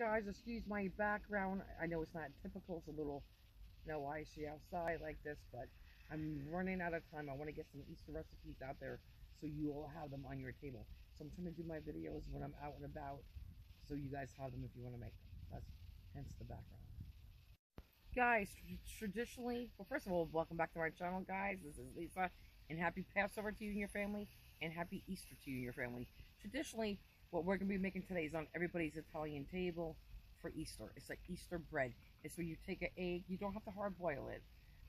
Guys, excuse my background. I know it's not typical. It's a little icy outside like this, but I'm running out of time. I want to get some Easter recipes out there so you all have them on your table. So I'm trying to do my videos when I'm out and about so you guys have them if you want to make them. That's hence the background. Guys, traditionally, well, first of all, welcome back to my channel, guys. This is Lisa, and happy Passover to you and your family, and happy Easter to you and your family. Traditionally, what we're going to be making today is on everybody's Italian table for Easter. It's like Easter bread. It's where you take an egg, you don't have to hard boil it,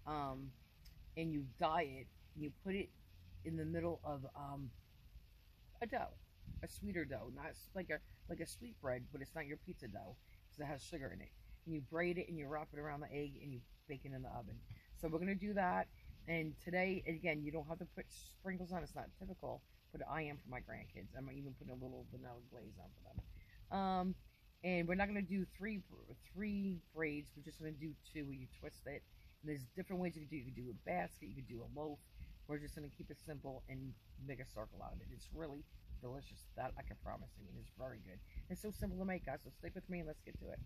and you dye it, and you put it in the middle of a dough, a sweeter dough, not like a sweet bread, but it's not your pizza dough, because it has sugar in it. And you braid it and you wrap it around the egg and you bake it in the oven. So we're going to do that. And today, again, you don't have to put sprinkles on. It's not typical, but I am for my grandkids. I'm even putting a little vanilla glaze on for them. And we're not going to do three braids. We're just going to do two where you twist it. And there's different ways you can do it. You can do a basket. You can do a loaf. We're just going to keep it simple and make a circle out of it. It's really delicious. That I can promise you. And it's very good. It's so simple to make, guys. So stick with me and let's get to it.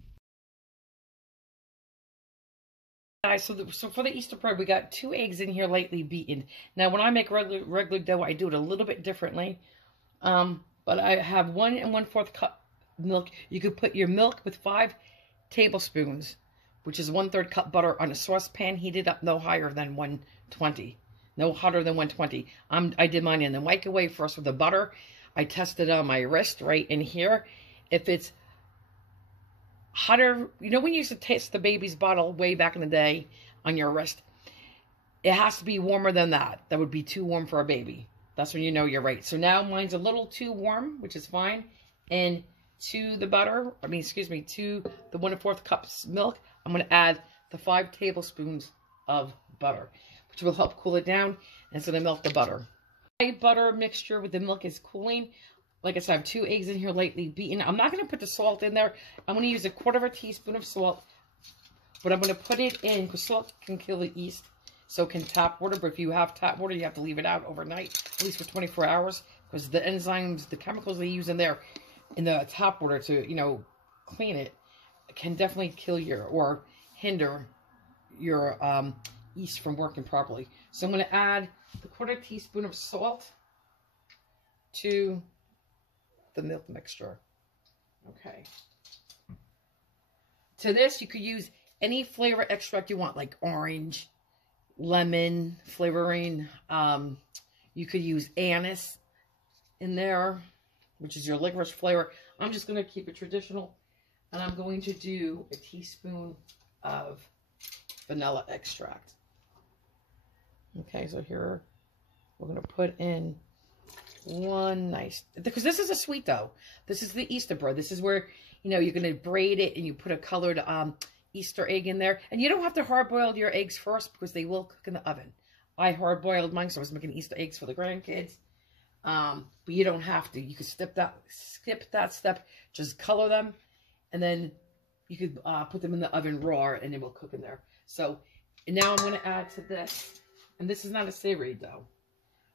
Guys, so for the Easter bread, we got 2 eggs in here lightly beaten. Now, when I make regular dough, I do it a little bit differently. But I have 1 1/4 cup milk. You could put your milk with 5 tablespoons, which is 1/3 cup butter on a saucepan, heated up no higher than 120. No hotter than 120. I did mine in the microwave first with the butter. I tested on my wrist right in here. If it's hotter, you know when you used to taste the baby's bottle way back in the day on your wrist? It has to be warmer than that. That would be too warm for a baby. That's when you know you're right. So now mine's a little too warm, which is fine. And to the butter, to the 1 1/4 cups milk, I'm going to add the 5 tablespoons of butter, which will help cool it down, and it's going to melt the butter. My butter mixture with the milk is cooling. Like I said, I have 2 eggs in here lightly beaten. I'm not going to put the salt in there. I'm going to use 1/4 teaspoon of salt. But I'm going to put it in, because salt can kill the yeast. So can tap water. But if you have tap water, you have to leave it out overnight, at least for 24 hours. Because the enzymes, the chemicals they use in there, in the tap water to, clean it, can definitely kill or hinder your yeast from working properly. So I'm going to add the 1/4 teaspoon of salt to the milk mixture. Okay. To this, you could use any flavor extract you want, like orange, lemon flavoring. You could use anise in there, which is your licorice flavor. I'm just going to keep it traditional, and I'm going to do a teaspoon of vanilla extract. Okay, so here we're going to put in because this is a sweet dough. This is the Easter bread. This is where, you're going to braid it and you put a colored Easter egg in there. And you don't have to hard boil your eggs first because they will cook in the oven. I hard boiled mine, so I was making Easter eggs for the grandkids. But you don't have to. You could skip that step, just color them, and then you could put them in the oven raw and they will cook in there. So, and now I'm going to add to this, and this is not a savory dough.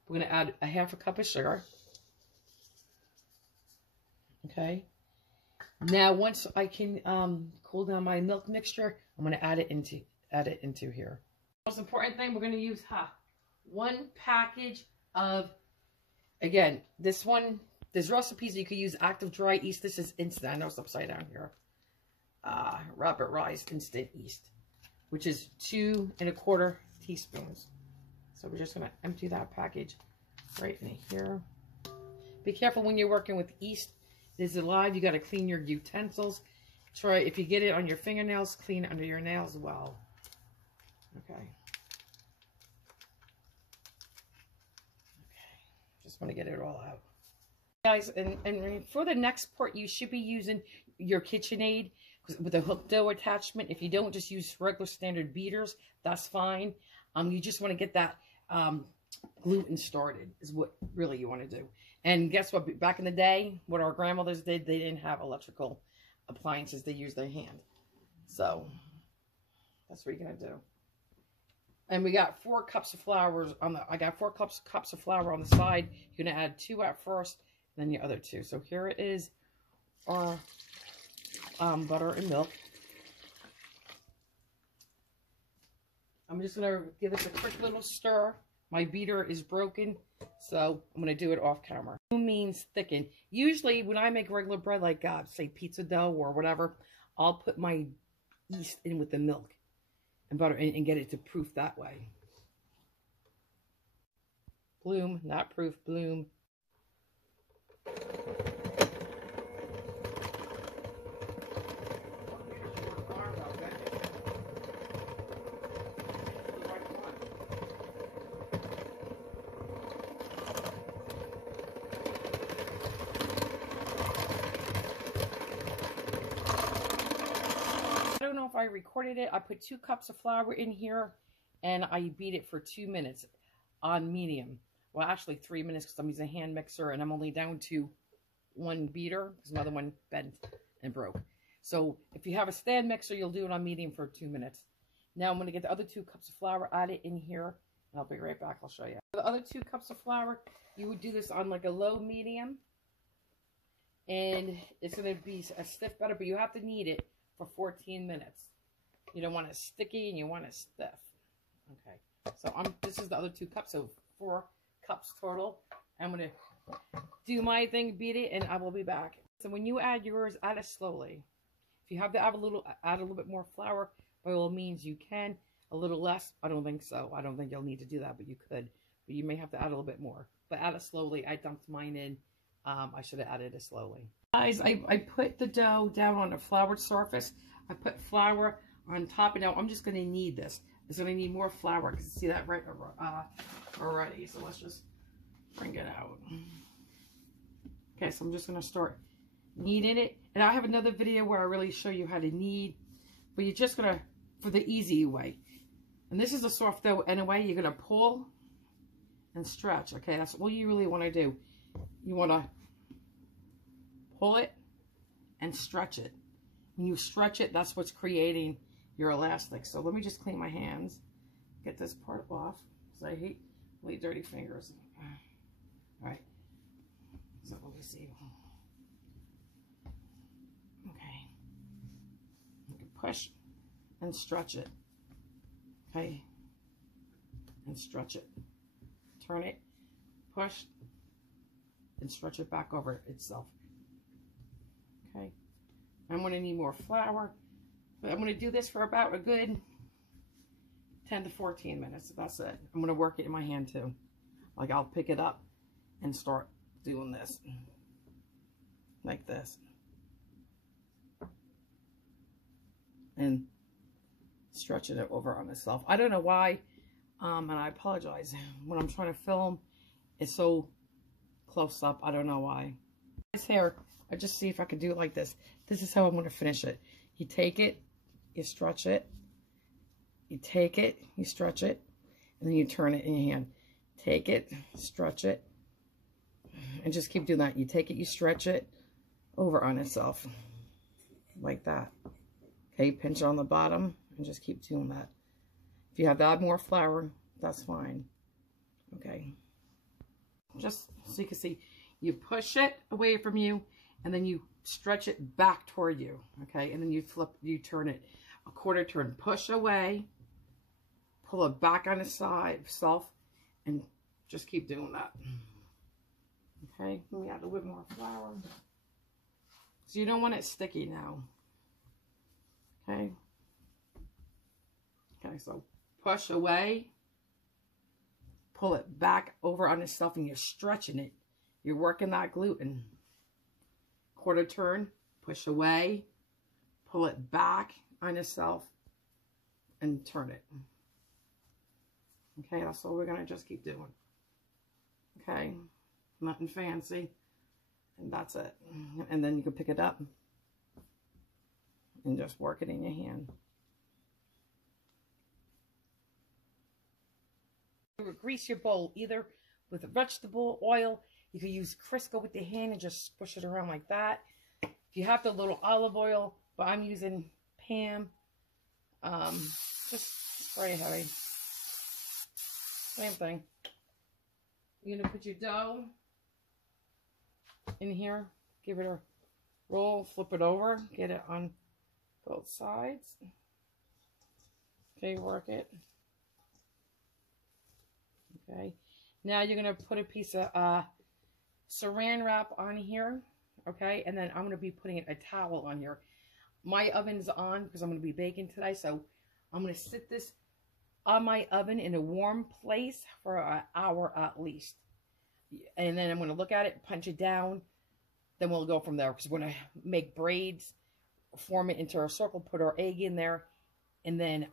We're going to add a 1/2 cup of sugar. Okay. Now, once I can cool down my milk mixture, I'm going to add it into here. Most important thing, we're going to use 1 package of, again, there's recipes you could use active dry yeast. This is instant. I know it's upside down here. Robert Rise instant yeast, which is 2 1/4 teaspoons. So we're just going to empty that package right in here. Be careful when you're working with yeast. It is alive. You got to clean your utensils. Try, if you get it on your fingernails, clean under your nails well. Okay. Just want to get it all out. Guys, and for the next part, you should be using your KitchenAid with a hook dough attachment. If you don't, just use regular standard beaters. That's fine. You just want to get that gluten started is what really you want to do. And guess what? Back in the day, what our grandmothers did, they didn't have electrical appliances. They used their hand. So that's what you're going to do. And we got 4 cups of flour I got 4 cups of flour on the side. You're going to add 2 at first, and then the other 2. So here it is, our butter and milk. I'm just going to give this a quick little stir. My beater is broken, so I'm going to do it off camera. Means thicken. Usually when I make regular bread, like say pizza dough or whatever, I'll put my yeast in with the milk and butter and get it to proof that way. Bloom, not proof, bloom. I don't know if I recorded it. I put 2 cups of flour in here and I beat it for 2 minutes on medium. Well, actually 3 minutes because I'm using a hand mixer and I'm only down to 1 beater because another one bent and broke. So if you have a stand mixer, you'll do it on medium for 2 minutes. Now I'm going to get the other 2 cups of flour, add it in here, and I'll be right back. I'll show you. The other 2 cups of flour, you would do this on like a low medium. And it's going to be a stiff batter, but you have to knead it for 14 minutes. You don't want it sticky and you want it stiff. Okay, so this is the other 2 cups, so 4 cups total. I'm going to do my thing, beat it, and I will be back. So when you add yours, add it slowly. If you have to add a little bit more flour, by all means you can. A little less, I don't think so. I don't think you'll need to do that, but you could. But you may have to add a little bit more. But add it slowly. I dumped mine in. I should have added it slowly. Guys, I put the dough down on a floured surface. I put flour on top, and now I'm just going to knead this. It's going to need more flour because you see that right already. So let's just bring it out. Okay, so I'm just going to start kneading it. And I have another video where I really show you how to knead, but you're just going to, for the easy way. And this is a soft dough anyway. You're going to pull and stretch. Okay, that's all you really want to do. You want to pull it and stretch it. When you stretch it, that's what's creating your elastic. So let me just clean my hands, get this part off, because I hate really dirty fingers. All right, so let me see. Okay, you can push and stretch it. Okay, and stretch it. Turn it, push, and stretch it back over itself. Okay, I'm going to need more flour, but I'm going to do this for about a good 10 to 14 minutes. That's it. I'm going to work it in my hand too. Like I'll pick it up and start doing this like this and stretching it over on itself. I don't know why, and I apologize, when I'm trying to film it's so close up. I don't know why. This here, I just see if I can do it like this. This is how I'm going to finish it. You take it, you stretch it, you take it, you stretch it, and then you turn it in your hand. Take it, stretch it, and just keep doing that. You take it, you stretch it over on itself like that. Okay, pinch it on the bottom and just keep doing that. If you have to add more flour, that's fine. Okay, just so you can see, you push it away from you and then you stretch it back toward you. Okay, and then you flip, you turn it a quarter turn, push away, pull it back on the side itself, and just keep doing that. Okay, let me add a little bit more flour. So you don't want it sticky now. Okay. Okay, so push away, pull it back over on itself, and you're stretching it. You're working that gluten. Quarter turn, push away, pull it back on itself, and turn it. Okay, that's all we're going to just keep doing. Okay, nothing fancy. And that's it. And then you can pick it up and just work it in your hand. Grease your bowl either with vegetable oil. You can use Crisco with your hand and just push it around like that. If you have the little olive oil, but I'm using Pam, just spray heavy. Same thing. You're gonna put your dough in here, give it roll, flip it over, get it on both sides. Okay, work it. Okay, now you're gonna put a piece of saran wrap on here. Okay, and then I'm gonna be putting a towel on here. My oven's on because I'm gonna be baking today, so I'm gonna sit this on my oven in a warm place for an hour at least. And then I'm going to look at it, punch it down. Then we'll go from there because we're going to make braids, form it into a circle, put our egg in there, and then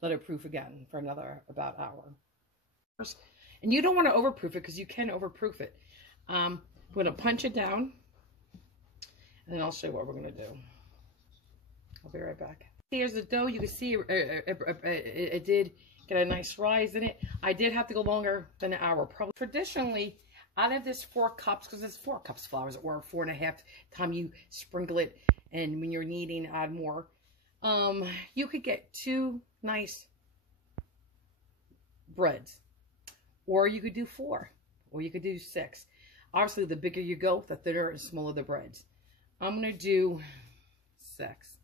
let it proof again for another about hour. And you don't want to overproof it because you can overproof it. I'm going to punch it down, and then I'll show you what we're going to do. I'll be right back. Here's the dough. You can see it did get a nice rise in it. I did have to go longer than an hour. Probably traditionally, out of this 4 cups, because it's 4 cups flour, or 4.5 time you sprinkle it, and when you're kneading, add more. You could get 2 nice breads, or you could do 4, or you could do 6. Obviously, the bigger you go, the thinner and smaller the breads. I'm gonna do 6.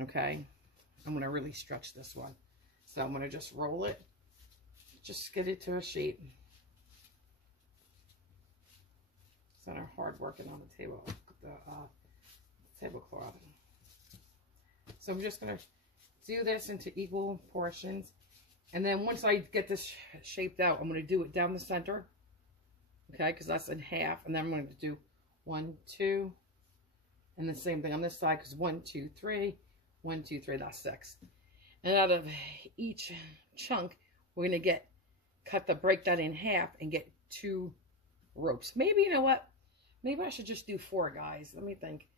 Okay, I'm going to really stretch this one. So I'm going to just roll it. Just get it to a shape. It's not hard working on the table, the tablecloth. So I'm just going to do this into equal portions. And then once I get this shaped out, I'm going to do it down the center. Okay, because that's in half. And then I'm going to do 1, 2. And the same thing on this side, because 1, 2, 3. 1, 2, 3, that's 6. And out of each chunk, we're going to break that in half and get 2 ropes. Maybe, you know what? Maybe I should just do 4, guys. Let me think.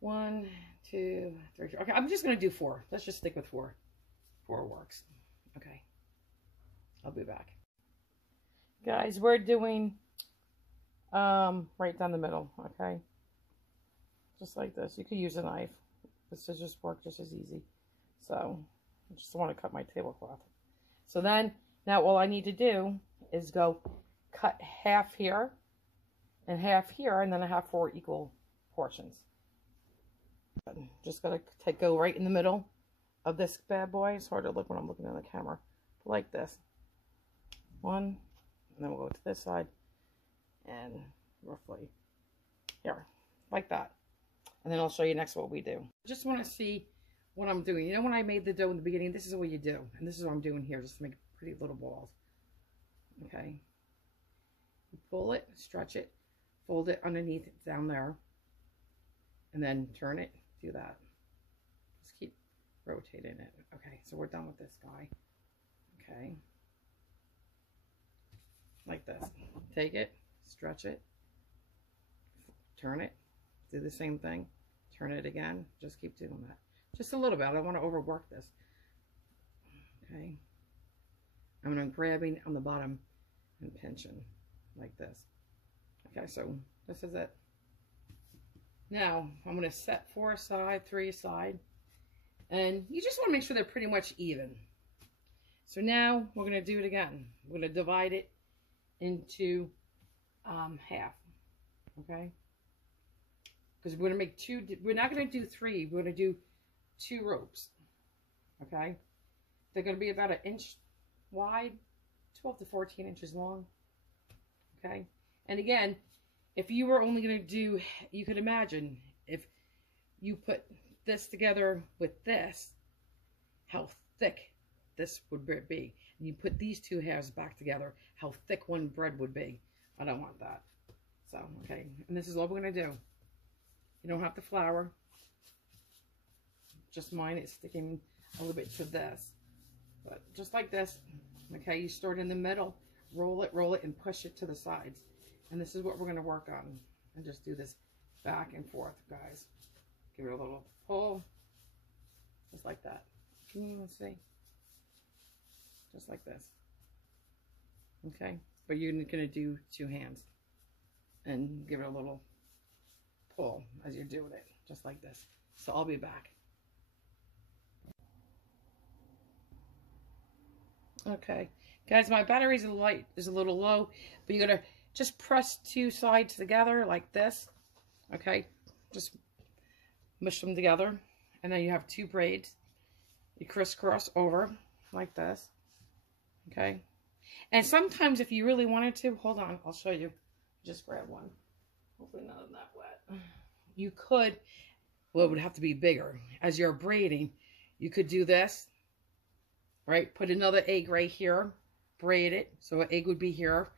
1, 2, 3, 4. Okay, I'm just going to do 4. Let's just stick with 4. 4 works. Okay. I'll be back. Guys, we're doing right down the middle, okay? Just like this. You could use a knife. The scissors work just as easy. So I just want to cut my tablecloth. So then, now all I need to do is go cut half here and half here, and then I have 4 equal portions. Just gotta go right in the middle of this bad boy. It's hard to look when I'm looking at the camera. Like this. 1, and then we'll go to this side, and roughly here, like that. And then I'll show you next what we do. Just want to see what I'm doing. You know, when I made the dough in the beginning, this is what you do. And this is what I'm doing here, just to make pretty little balls. Okay. You pull it, stretch it, fold it underneath it down there. And then turn it, do that. Just keep rotating it. Okay, so we're done with this guy. Okay. Like this. Take it, stretch it, turn it. Do the same thing, turn it again, just keep doing that. Just a little bit, I don't want to overwork this. Okay. I'm going to grabbing on the bottom and pinching like this. Okay, so this is it. Now, I'm going to set 4 aside, 3 aside, and you just want to make sure they're pretty much even. So now we're going to do it again. We're going to divide it into half, okay? Because we're going to make 2, we're not going to do 3, we're going to do 2 ropes, okay? They're going to be about 1 inch wide, 12 to 14 inches long, okay? And again, if you were only going to do, you could imagine if you put this together with this, how thick this would be. And you put these 2 halves back together, how thick one bread would be. I don't want that. So, okay, and this is all we're going to do. You don't have to flour. Just mine is sticking a little bit to this. But just like this, okay, you start in the middle, roll it, and push it to the sides. And this is what we're going to work on. And just do this back and forth, guys. Give it a little pull. Just like that. Can you even see? Just like this. Okay? But you're going to do 2 hands. And give it a little pull as you're doing it, just like this. So I'll be back. Okay, guys, my battery's is a little low, but you're gonna just press two sides together like this. Okay, just mush them together, and then you have two braids. You crisscross over like this. Okay, and sometimes if you really wanted to, hold on, I'll show you. Just grab one. Hopefully none of that wet. You could, well, it would have to be bigger. As you're braiding, you could do this, right? Put another egg right here, braid it. So an egg would be here.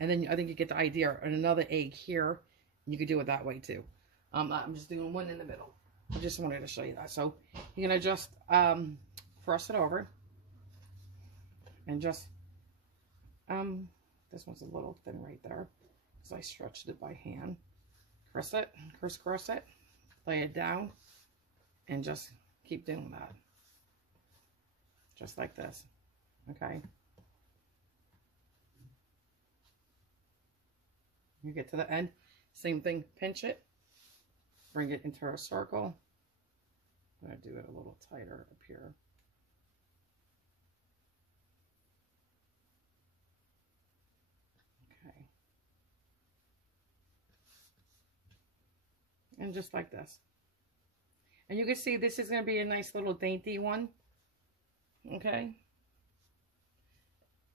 And then I think you get the idea. And another egg here. And you could do it that way too. I'm just doing one in the middle. I just wanted to show you that. So you're going to just press it over. And just, this one's a little thin right there. Because I stretched it by hand. Crisscross it. Lay it down. And just keep doing that. Just like this. Okay. You get to the end. Same thing. Pinch it. Bring it into a circle. I'm going to do it a little tighter up here. Okay. And just like this. And you can see this is going to be a nice little dainty one. Okay.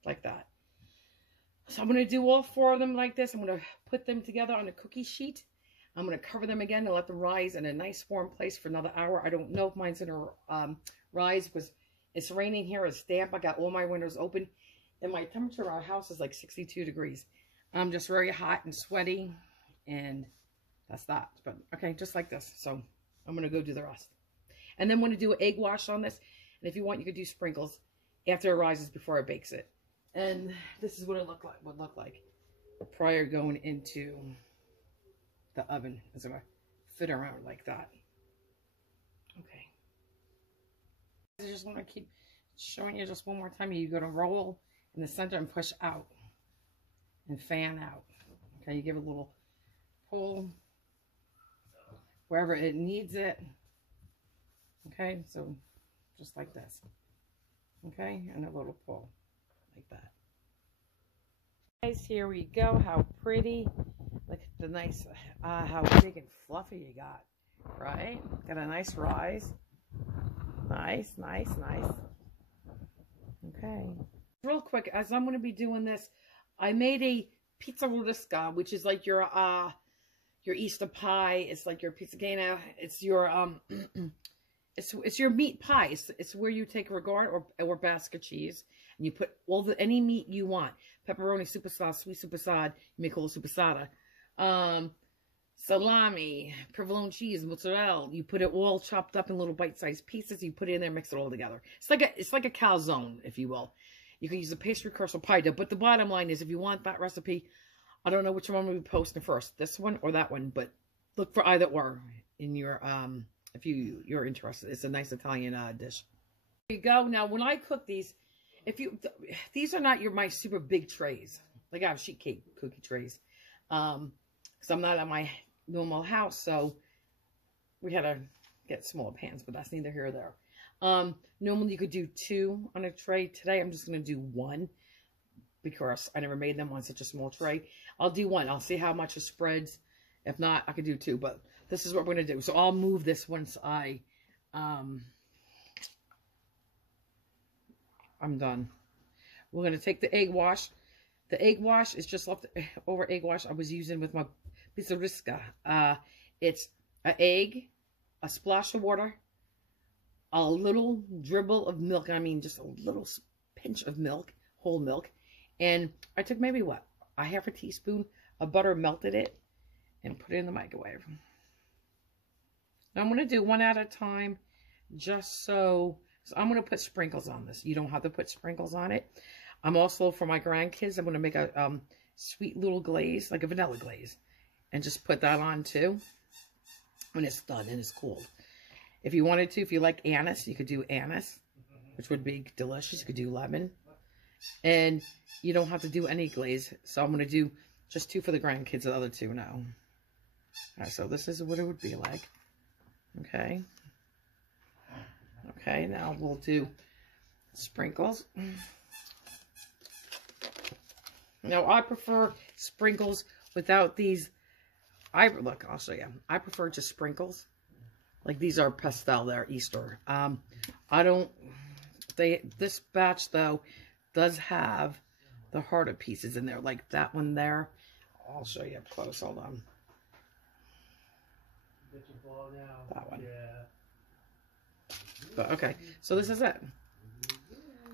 Like that. So I'm going to do all four of them like this. I'm going to put them together on a cookie sheet. I'm going to cover them again and let them rise in a nice warm place for another hour. I don't know if mine's going to rise because it's raining here. It's damp. I got all my windows open. And my temperature in our house is like 62 degrees. I'm just very hot and sweaty. And that's that. But okay, just like this. So I'm going to go do the rest. And then I'm going to do an egg wash on this. And if you want, you could do sprinkles after it rises before it bakes it. And this is what it would look like prior going into the oven. It's going to fit around like that. Okay. I just want to keep showing you just one more time. You're going to roll in the center and push out and fan out. Okay, you give it a little pull wherever it needs it. Okay, so just like this. Okay, and a little pull like that. Guys, here we go. How pretty. Look at the nice, how big and fluffy you got, right? Got a nice rise. Nice, nice, nice. Okay. Real quick, as I'm going to be doing this, I made a pizza rullisca, which is like your Easter pie. It's like your pizzagana. It's your it's your meat pie. It's where you take regard or basket cheese and you put any meat you want. Pepperoni, supersada, sweet supersada, you may call it supersada. Salami, provolone cheese, mozzarella. You put it all chopped up in little bite-sized pieces. You put it in there, mix it all together. It's like a calzone, if you will. You can use a pastry crust or pie dough. But the bottom line is, if you want that recipe, I don't know which one we'll be posting first, this one or that one, but look for either or in your if you're interested. It's a nice Italian dish. There you go. Now, when I cook these, these are not my super big trays. Like I have sheet cake cookie trays, because I'm not at my normal house, so we had to get small pans, but that's neither here or there. Normally you could do 2 on a tray. Today I'm just going to do 1 because I never made them on such a small tray. I'll do 1. I'll see how much it spreads. If not, I could do 2, but this is what we're going to do. So I'll move this once I'm done. We're going to take the egg wash. The egg wash is just leftover egg wash I was using with my pizza rullisca. It's an egg, a splash of water, a little dribble of milk. I mean, just a little pinch of milk, whole milk. And I took maybe, what, a half a teaspoon of butter, melted it, and put it in the microwave. Now I'm going to do 1 at a time, just so I'm going to put sprinkles on this. You don't have to put sprinkles on it. I'm also, for my grandkids, I'm going to make a sweet little glaze, like a vanilla glaze, and just put that on too when it's done and it's cooled. If you wanted to, if you like anise, you could do anise, which would be delicious. You could do lemon. And you don't have to do any glaze. So I'm going to do just 2 for the grandkids, the other 2 now. All right, so this is what it would be like. Okay. Okay, now we'll do sprinkles. Now, I prefer sprinkles without these. Look, I'll show you. I prefer just sprinkles. Like these are pastel, they're Easter. I don't, this batch though does have the harder pieces in there, like that one there. I'll show you up close, hold on. That one. But okay, so this is it.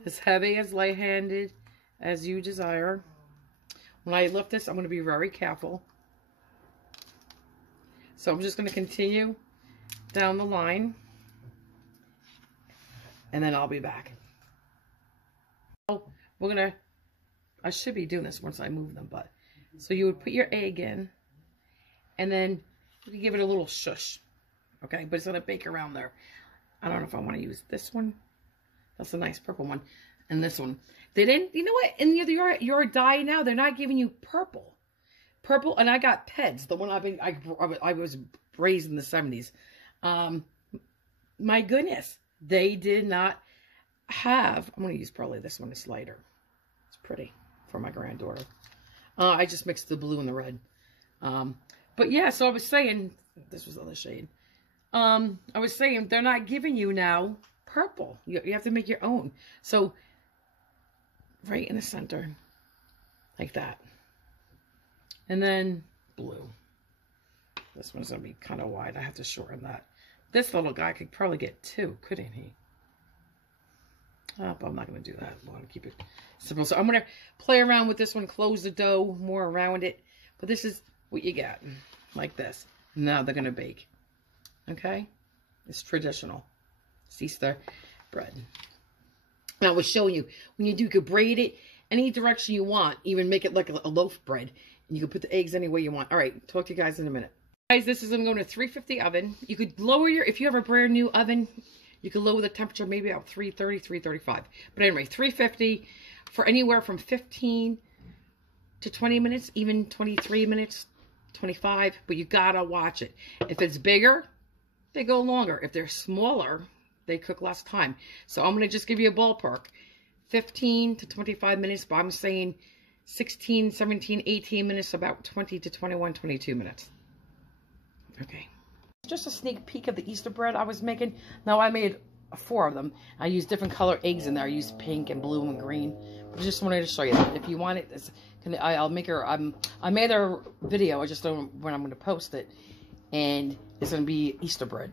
As heavy, as light-handed as you desire. When I lift this, I'm going to be very careful. So I'm just going to continue down the line. And then I'll be back. So we're going to, I should be doing this once I move them, but. So you would put your egg in. And then you can give it a little shush. Okay, but it's going to bake around there. I don't know if I want to use this one. That's a nice purple one. And this one. They didn't, you know what? In your dye now, they're not giving you purple. Purple, and I got Peds. The one I was raised in the 70s. My goodness. They did not have, I'm going to use probably this one. It's lighter. It's pretty for my granddaughter. I just mixed the blue and the red. But yeah, so I was saying, this was the other shade. I was saying, they're not giving you now purple. You have to make your own. So, right in the center, like that. And then blue. This one's going to be kind of wide. I have to shorten that. This little guy could probably get 2, couldn't he? But I'm not going to do that. I want to keep it simple. So I'm going to play around with this one, close the dough more around it. But this is what you get, like this. Now they're going to bake. Okay? It's traditional. It's Easter bread. Now I was showing you, when you do, you could braid it any direction you want. Even make it like a loaf bread. And you can put the eggs any way you want. All right, talk to you guys in a minute. Guys, this is, I'm going to 350 oven. You could lower your, if you have a brand new oven, you could lower the temperature maybe about 330, 335. But anyway, 350 for anywhere from 15 to 20 minutes, even 23 minutes, 25. But you gotta watch it. If it's bigger, they go longer. If they're smaller, they cook less time. So I'm going to just give you a ballpark. 15 to 25 minutes, but I'm saying 16, 17, 18 minutes, about 20 to 21, 22 minutes. Okay. Just a sneak peek of the Easter bread I was making. Now I made 4 of them. I used different color eggs in there. I used pink and blue and green. But I just wanted to show you that. If you want it, I'll make her. I made a video. I just don't know when I'm going to post it. And it's going to be Easter bread.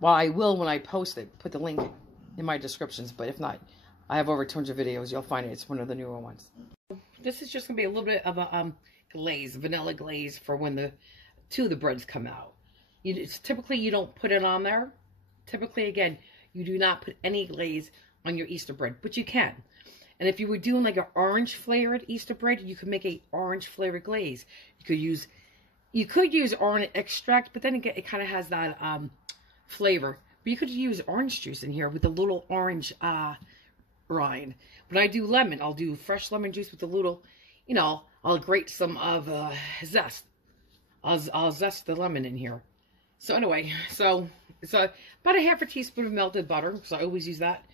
I will when I post it, put the link in my descriptions. But if not, I have over 200 videos. You'll find it. It's one of the newer ones. This is just going to be a little bit of a glaze, vanilla glaze for when the 2 of the breads come out. Typically, you don't put it on there. Typically, again, you do not put any glaze on your Easter bread, but you can. And if you were doing like an orange flavored Easter bread, you could make a orange flavored glaze. You could use orange extract, but then it kind of has that flavor. But you could use orange juice in here with a little orange rind. When I do lemon, I'll do fresh lemon juice with a little, I'll grate some of zest. I'll zest the lemon in here. So anyway, so it's about a ½ teaspoon of melted butter, so I always use that.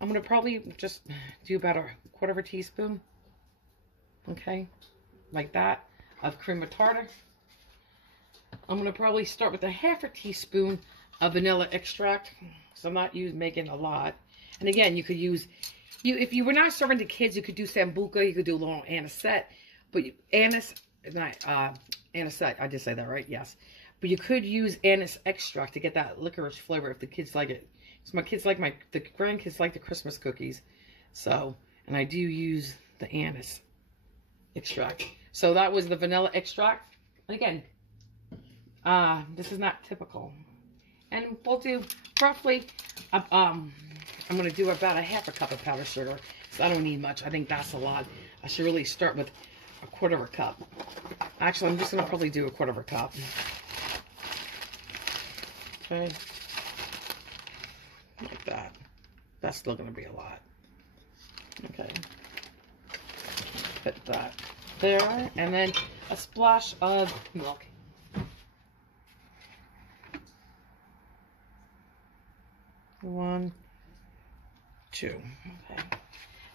I'm going to probably just do about a ¼ teaspoon. Okay, like that, of cream of tartar. I'm going to probably start with a ½ teaspoon of vanilla extract, so I'm not making a lot. And again, you could use, if you were not serving to kids, you could do sambuca, you could do a little anisette, but anisette, I did say that right, yes. But you could use anise extract to get that licorice flavor if the kids like it. So my kids like the grandkids like the Christmas cookies. So, and I do use the anise extract. So that was the vanilla extract. And again, this is not typical. And we'll do roughly, I'm going to do about a ½ cup of powdered sugar. So I don't need much. I think that's a lot. I should really start with a ¼ cup. Actually, I'm just going to probably do a ¼ cup. Okay. Like that. That's still going to be a lot. Okay. Put that there. And then a splash of milk. One, two. Okay.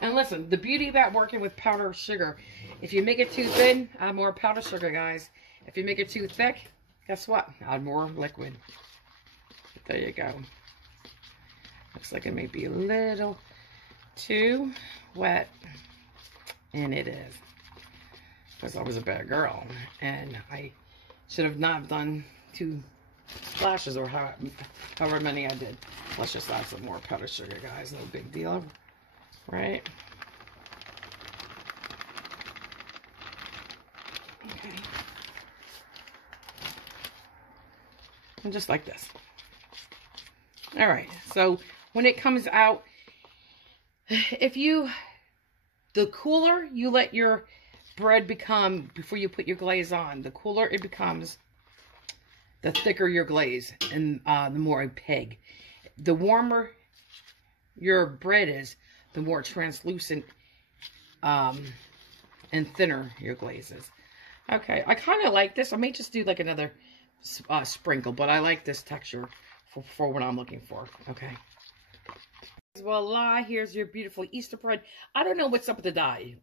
And listen, the beauty about working with powdered sugar, if you make it too thin, add more powdered sugar, guys. If you make it too thick, guess what? Add more liquid. But there you go. Looks like it may be a little too wet. And it is. Because I was a bad girl. And I should have not done 2 splashes or however many I did. Let's just add some more powdered sugar, guys. No big deal. Right? Okay. And just like this. Alright, so when it comes out, the cooler you let your bread become before you put your glaze on, the cooler it becomes, the thicker your glaze and the more opaque. The warmer your bread is, the more translucent and thinner your glaze is. Okay, I kind of like this. I may just do like another sprinkle, but I like this texture for what I'm looking for. Okay. Voila, here's your beautiful Easter bread. I don't know what's up with the dye.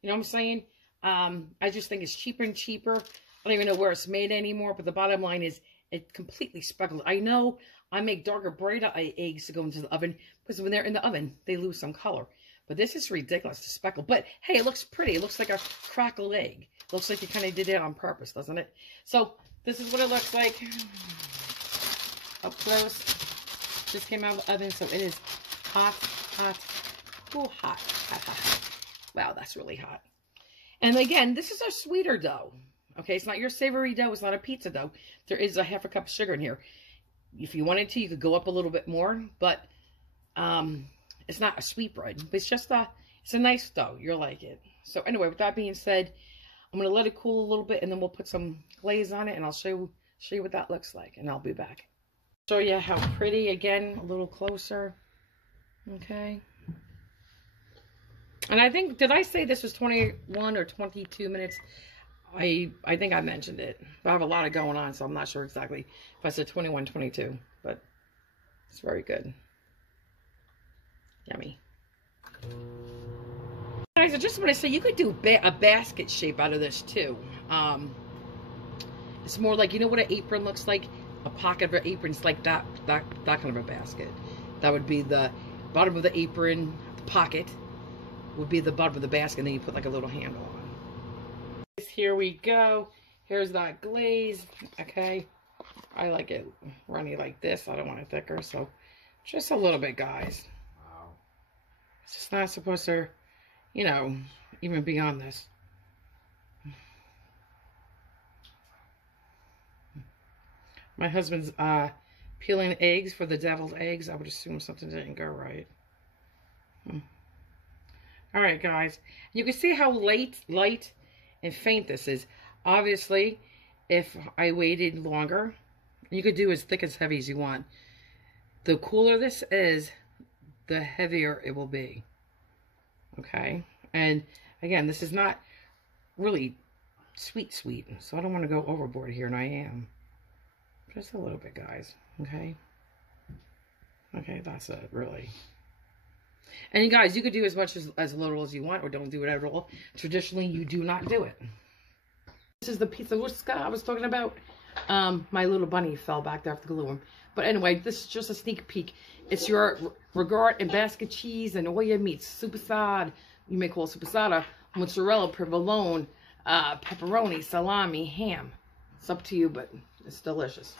You know what I'm saying? I just think it's cheaper and cheaper. I don't even know where it's made anymore, but the bottom line is it's completely speckled. I know I make darker bright eggs to go into the oven because when they're in the oven, they lose some color. But this is ridiculous to speckle. But hey, it looks pretty. It looks like a crackled egg. Looks like you kind of did it on purpose, doesn't it? So this is what it looks like up close. Just came out of the oven, so it is hot, hot, ooh, hot, hot, hot. Wow, that's really hot. And again, this is a sweeter dough. Okay, it's not your savory dough. It's not a pizza dough. There is a half a cup of sugar in here. If you wanted to, you could go up a little bit more, but it's not a sweet bread. But it's just it's a nice dough. You'll like it. So anyway, with that being said, I'm going to let it cool a little bit, and then we'll put some glaze on it, and I'll show you what that looks like, and I'll be back. Show you how pretty, again, a little closer. Okay. And I think, did I say this was 21 or 22 minutes? I think I mentioned it. I have a lot of going on, so I'm not sure exactly if I said 21, 22, but it's very good. Yummy. Guys, I just want to say you could do a basket shape out of this too. It's more like, you know what an apron looks like? A pocket of an apron. It's like that kind of a basket. That would be the bottom of the apron. The pocket would be the bottom of the basket, and then you put like a little handle on. Here we go. Here's that glaze. Okay. I like it runny like this. I don't want it thicker, so just a little bit, guys. Wow. It's just not supposed to, you know, even be on this. My husband's peeling eggs for the deviled eggs. I would assume something didn't go right. All right, guys. You can see how light and faint this is. Obviously, if I waited longer, you could do as thick as heavy as you want. The cooler this is, the heavier it will be. Okay? And again, this is not really sweet, so I don't want to go overboard here, and I am. Just a little bit, guys. Okay? Okay, that's it, really. And you guys, you could do as much as little as you want, or don't do it at all. Traditionally, you do not do it. This is the pizza Ruska I was talking about. My little bunny fell back there after the glue him. But anyway, this is just a sneak peek. It's your regard and basket cheese and all your meats. Supersad, you may call it supersada, mozzarella, provolone, pepperoni, salami, ham. It's up to you, but it's delicious.